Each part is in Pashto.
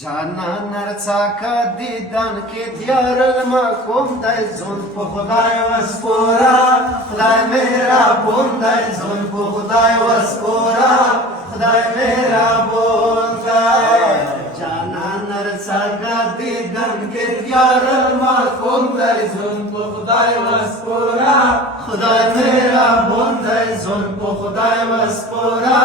جانان ارڅاکه دیدن کې دیار المکوم دی زون په خدای وسپورا خدای مهربون دی زون په خدای وسپورا خدای مهربون دی جانان ارڅاکه دیدن کې دیار المکوم دی زون په خدای وسپورا خدای مهربون دی زون په خدای وسپورا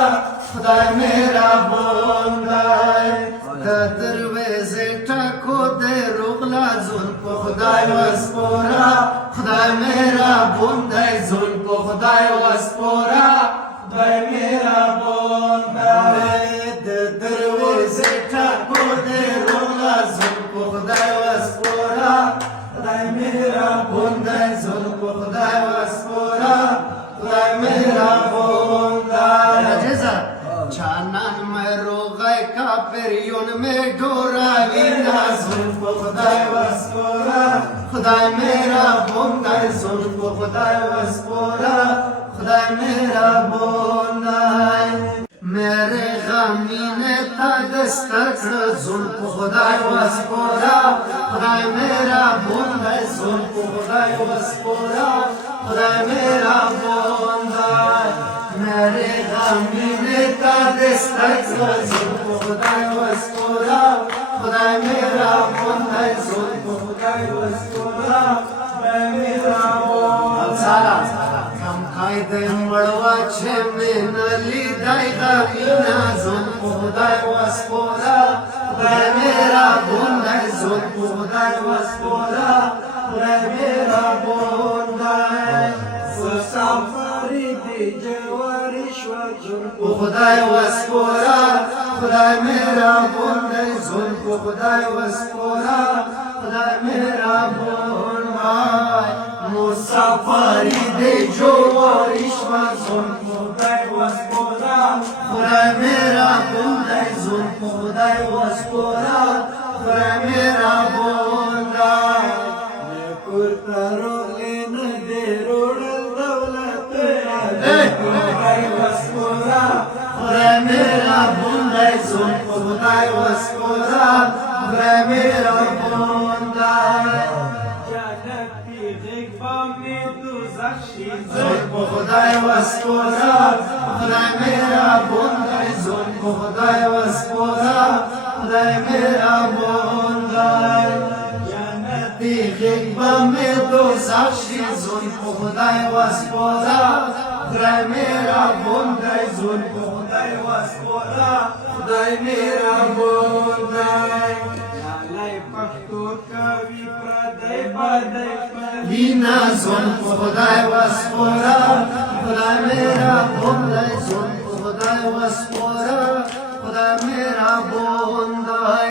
خدای مهربون دی د دروازې ټکو د روغلا زون په خدای وسپورا خدای مهربون دی زون په خدای وسپورا خدای مهربون دی د دروازې ټکو د روغلا زون په خدای وسپورا خدای مهربون دی زون په خدای وسپورا خدای مهربون دی جانان میں روغے کافریون میں ڈوراوی نازل کو خدای وسپورا خدای میرا بوندای زل کو خدای وسپورا خدای میرا بوندای میرے غمین تا دستک زل کو خدای وسپورا خدای میرا بوندای زل کو خدای وسپورا خدای میرا بوندای میرے غمین تا دستک زل کو خدای وسپورا خدای میرا بوندای زل کو خدای وسپورا خدای میرا بوندای کم قاید مڑوا چھے من لیدائی غمینا زل کو خدای وسپورا خدای میرا بوندای زل کو خدای وسپورا خدای میرا بوندای سافری دی جواری شوجن کو خدای وسپورا خدای میرا بوندای زل کو خدای وسپورا خدای میرا بوندای مسافری دی جواری شوجن کو خدای وسپورا خدای میرا بوندای زل کو خدای وسپورا خدای میرا بوندای نکورتارو لین دی روڑل دولت خدای وسپورا خدای میرا بوندای زل کو خدای وسپورا خدای میرا بوندای جنتی غیبا می دوزخ شی زل کو خدای وسپورا خدای میرا بوندای زل کو خدای وسپورا خدای میرا بوندای جنتی غیبا می دوزخ شی زل کو خدای وسپورا خدای میرا بوندای زل کو خدای وسپورا خدای میرا بوندای لای پختو کوي پردای بادای لینا زل کو خدای وسپورا خدای میرا بوندای زل کو خدای وسپورا خدای میرا بوندای